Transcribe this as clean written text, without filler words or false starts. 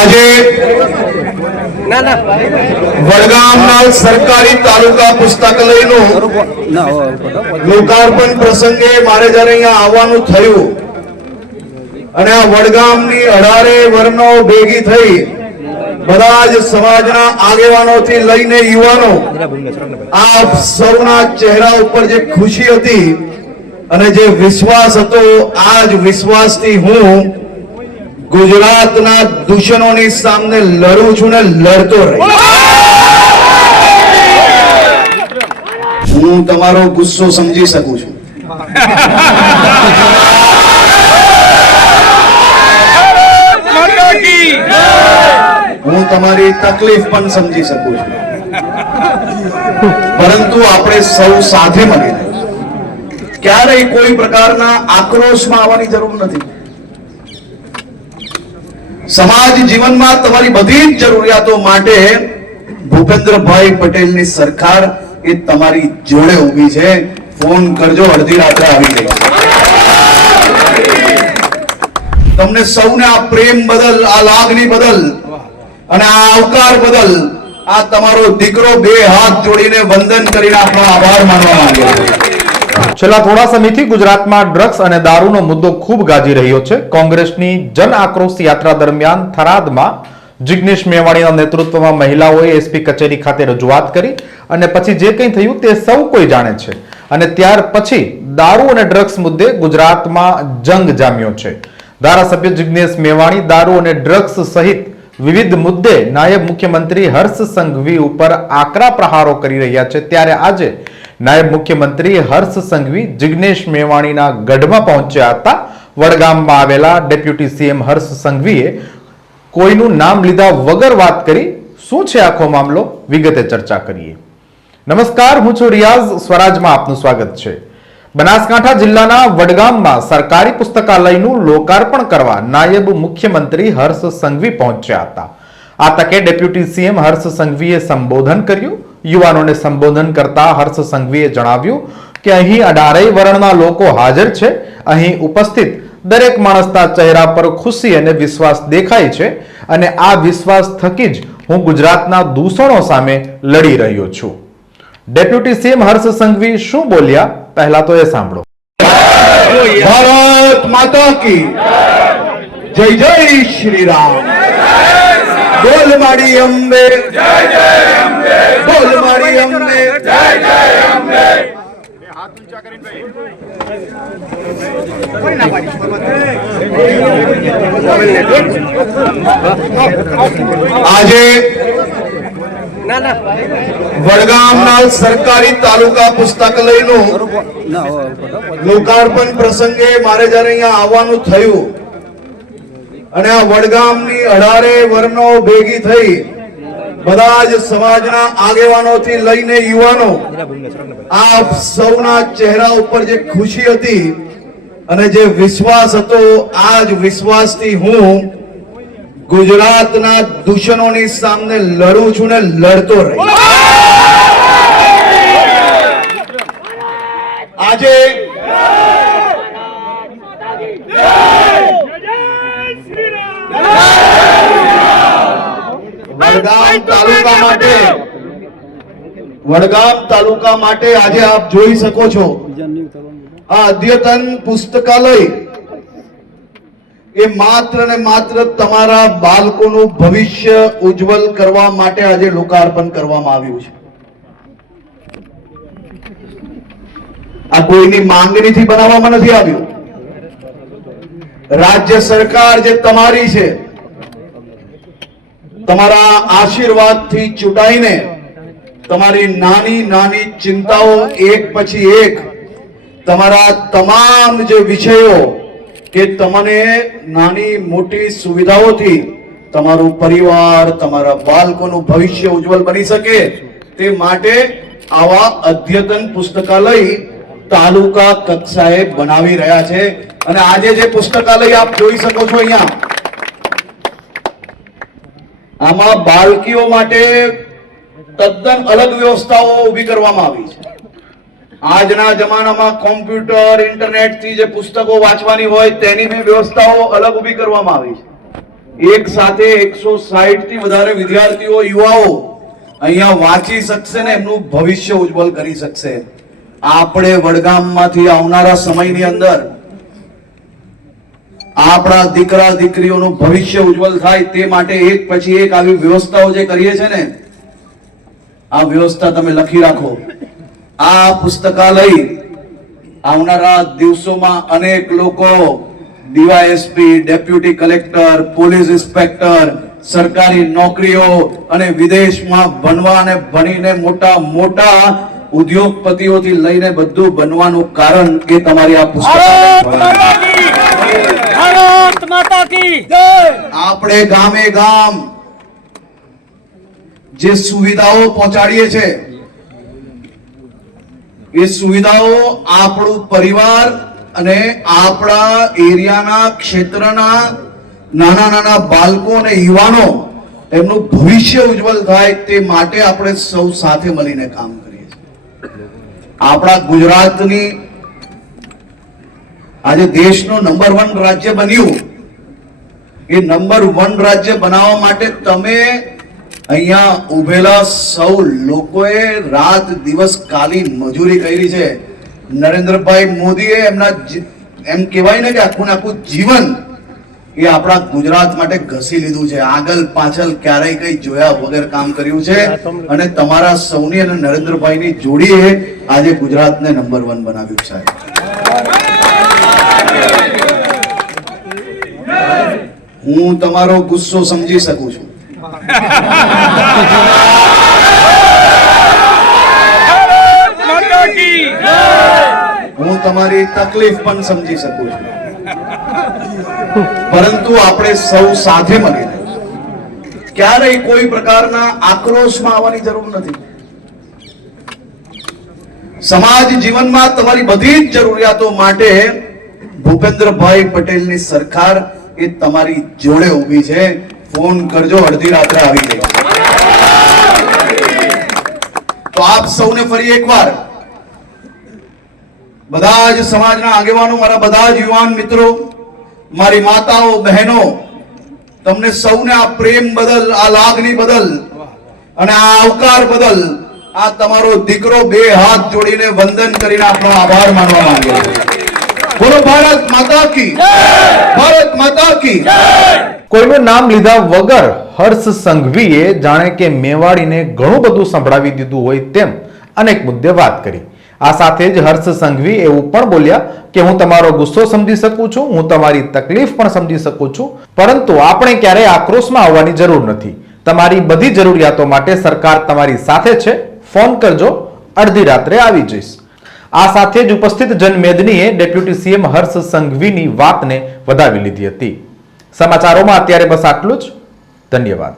આજે વડગામના સરકારી તાલુકા પુસ્તકાલયનું લોકાર્પણ પ્રસંગે મારે જ્યારે અહીંયા આવવાનું થયું અને આ વડગામની 18 વર્ણો ભેગી થઈ બધા જ સમાજના આગેવાનોથી લઈને યુવાનો આપ સૌના ચહેરા ઉપર જે ખુશી હતી અને જે વિશ્વાસ હતો આ જ વિશ્વાસથી હું ગુજરાતના દુશ્મનોની સામે લડું છું ને લડતો રહીશ। હું તમારો ગુસ્સો સમજી શકું છું, હું તમારી તકલીફ પણ સમજી શકું છું, પરંતુ આપણે સૌ સાથે મળીને ક્યારેય કોઈ પ્રકારના આક્રોશમાં આવવાની જરૂર નથી। સમાજ જીવનમાં તમારી બધી જ જરૂરિયાતો માટે ભૂપેન્દ્રભાઈ પટેલની સરકાર એ તમારી જોડે ઊભી છે। ફોન કરજો, અડધી રાત્રે આવી જઈશ। તમને સૌને આ પ્રેમ બદલ, આ લાગણી બદલ અને આ આવકાર બદલ આ તમારો દીકરો બે હાથ જોડીને વંદન કરીને આપણો આભાર માનવા માંગે છે। છેલ્લા થોડા સમયથી ગુજરાતમાં ડ્રગ્સ અને દારૂનો મુદ્દો ખૂબ ગાજી રહ્યો છે। કોંગ્રેસની જન આક્રોશ યાત્રા દરમિયાન થરાદમાં જિગ્નેશ મેવાણીના નેતૃત્વમાં મહિલાઓએ એસપી કચેરી ખાતે રજૂઆત કરી અને પછી જે કંઈ થયું તે સૌ કોઈ જાણે છે અને ત્યાર પછી દારૂ અને ડ્રગ્સ મુદ્દે ગુજરાતમાં જંગ જામ્યો છે। ધારાસભ્ય જિગ્નેશ મેવાણી દારૂ અને ડ્રગ્સ સહિત વિવિધ મુદ્દે નાયબ મુખ્યમંત્રી હર્ષ સંઘવી ઉપર આકરા પ્રહારો કરી રહ્યા છે। ત્યારે આજે નાયબ મુખ્યમંત્રી હર્ષ સંઘવી જિગ્નેશ મેવાણીના ગઢમાં પહોંચ્યા હતા। વડગામમાં આવેલા ડેપ્યુટી સીએમ હર્ષ સંઘવીએ કોઈનું નામ લીધા વગર વાત કરી। શું છે આખો મામલો, વિગતે ચર્ચા કરીએ। નમસ્કાર, હું છું રિયાઝ, સ્વરાજમાં આપનું સ્વાગત છે। બનાસકાંઠા જિલ્લાના વડગામમાં સરકારી પુસ્તકાલયનું લોકાર્પણ કરવા નાયબ મુખ્યમંત્રી હર્ષ સંઘવી પહોંચ્યા હતા। આ તકે ડેપ્યુટી સીએમ હર્ષ સંઘવીએ સંબોધન કર્યું। યુવાનોને સંબોધન કરતા હર્ષ સંઘવીએ જણાવ્યું કે અહીં 18 વર્ણના લોકો હાજર છે। અહીં ઉપસ્થિત દરેક માણસના ચહેરા પર ખુશી અને વિશ્વાસ દેખાય છે અને આ વિશ્વાસ થકી જ હું ગુજરાતના દૂષણો સામે લડી રહ્યો છું। ડેપ્યુટી સીએમ હર્ષ સંઘવી શું બોલ્યા, પહેલા તો એ સાંભળો। ભારત માતા કી જય, જય શ્રી રામ। બોલ માડી અંબે જય, જય અંબે। બોલ માડી અંબે જય, જય અંબે। હાથ ઊંચા કરીને આજે વડગામના સરકારી તાલુકા પુસ્તકાલયનું લોકાર્પણ પ્રસંગે મારે જ્યારે અહીંયા આવવાનું થયું અને આ વડગામની 18 વર્ણો ભેગી થઈ બધા જ સમાજના આગેવાનોથી લઈને યુવાનો આપ સૌના ચહેરા ઉપર જે ખુશી હતી અને જે વિશ્વાસ હતો આ જ વિશ્વાસથી હું ગુજરાતના દુશ્મનોની સામે લડું છું ને લડતો રહીશ। આજે વડગામ તાલુકા માટે આજે આપ જોઈ શકો છો આ અદ્યતન પુસ્તકાલય એ માત્ર ને માત્ર તમારા બાળકોનું ભવિષ્ય ઉજ્જવલ કરવા માટે આજે લોકાર્પણ કરવામાં આવ્યું છે। આ કોઈની માંગણીથી બનાવવામાં નથી આવ્યું। રાજ્ય સરકાર જે તમારી છે, તમારા આશીર્વાદથી ચૂંટાઈને તમારી નાની નાની ચિંતાઓ એક પછી એક તમારા તમામ જે વિષયો કે તમને નાની મોટી સુવિધાઓથી તમારું પરિવાર, તમારા બાળકોનું ભવિષ્ય ઉજ્જવલ બની શકે તે માટે આવા અદ્યતન પુસ્તકાલય તાલુકા કક્ષાએ બનાવી રહ્યા છે। અને આજે જે પુસ્તકાલય આપ જોઈ શકો છો અહીંયા, આમાં બાળકીઓ માટે તદ્દન અલગ વ્યવસ્થાઓ ઊભી કરવામાં આવી છે। આજના જમાનામાં કોમ્પ્યુટર, ઇન્ટરનેટ થી જે પુસ્તકો વાંચવાની હોય તેની બી વ્યવસ્થાઓ અલગ ઊભી કરવામાં આવી છે। એક સાથે 160 થી વધારે વિદ્યાર્થીઓ યુવાઓ અહીંયા વાંચી શકશે ને એમનું ભવિષ્ય ઉજ્જવલ કરી શકશે. આપણે વડગામમાંથી આવનારા સમયની અંદર આપણા દીકરા દીકરીઓનું ભવિષ્ય ઉજ્જવલ થાય તે માટે એક પછી એક આવી વ્યવસ્થાઓ જે કરીએ છે ને, આ વ્યવસ્થા તમે લખી રાખો. આ પુસ્તકાલય આવનારા દિવસોમાં અનેક લોકો DYSP, deputy collector, police inspector, સરકારી નોકરીઓ અને વિદેશમાં ભણવા અને ભણીને મોટા મોટા ઉદ્યોગપતિઓથી લઈને બધું બનવાનું કારણ એ તમારી આ પુસ્તકાલય. ભારત માતા કી જય. આપણે ગામે ગામ જે સુવિધાઓ પહોંચાડીએ છે એ સુવિધાઓ આપણું પરિવાર અને આપણા એરિયાના ક્ષેત્રના નાના નાના બાળકો અને યુવાનો એમનું ભવિષ્ય ઉજ્જવલ થાય તે માટે આપણે સૌ સાથે મળીને કામ કરીએ છીએ. આપણા ગુજરાતની આજે દેશનું નંબર 1 રાજ્ય બન્યું. એ નંબર 1 રાજ્ય બનાવવા માટે તમે અહીંયા ઉભેલા સૌ લોકોએ રાત દિવસ કાલી મજૂરી કરી છે. નરેન્દ્રભાઈ મોદીએ એમના એમ કહેવાય ને કે આખું ને આખું જીવન એ આપણા ગુજરાત માટે ઘસી લીધું છે. આગળ પાછળ ક્યારેય કઈ જોયા વગર કામ કર્યું છે અને તમારા સૌની અને નરેન્દ્રભાઈની જોડીએ આજે ગુજરાતને નંબર 1 બનાવ્યું છે. હું તમારો ગુસ્સો સમજી શકું છું. માતા કી હું તમારી તકલીફ પણ સમજી શકું છું. પરંતુ આપણે સૌ સાથે મળીને ક્યારેય કોઈ પ્રકારના આક્રોશમાં આવવાની જરૂર નથી. સમાજ જીવનમાં તમારી બધી જ જરૂરિયાતો માટે ભૂપેન્દ્રભાઈ પટેલની સરકાર એ તમારી જોડે ઊભી છે. ફોન કરજો, અડધી રાત્રે આવી જાય. તો આપ સૌને ફરી એકવાર બધા જ સમાજના આગેવાનો, મારા બધા જ યુવાન મિત્રો, મારી માતાઓ, બહેનો, તમને સૌને આ પ્રેમ બદલ, આ લાગણી બદલ અને આ આવકાર બદલ આ તમારો દીકરો બે હાથ જોડીને વંદન કરીને આપણો આભાર માનવા માંગે છે. બોલો ભારત માતા કી જય. ભારત માતા કી જય. કોઈનું નામ લીધા વગર હર્ષ સંઘવીએ જાણે કે મેવાડીને ઘણું બધું સંભળાવી દીધું હોય તેમ અનેક મુદ્દે વાત કરી. આ સાથે જ હર્ષ સંઘવી એવું પણ બોલ્યા કે હું તમારો ગુસ્સો સમજી શકું છું, હું તમારી તકલીફ પણ સમજી શકું છું, પરંતુ આપણે ક્યારેય આક્રોશમાં આવવાની જરૂર નથી. તમારી બધી જરૂરિયાતો માટે સરકાર તમારી સાથે છે. ફોન કરજો, અડધી રાત્રે આવી જઈશ. આ સાથે જ ઉપસ્થિત જનમેદનીએ ડેપ્યુટી સીએમ હર્ષ સંઘવીની વાતને વધાવી લીધી હતી. સમાચારોમાં અત્યારે બસ આટલું જ. ધન્યવાદ.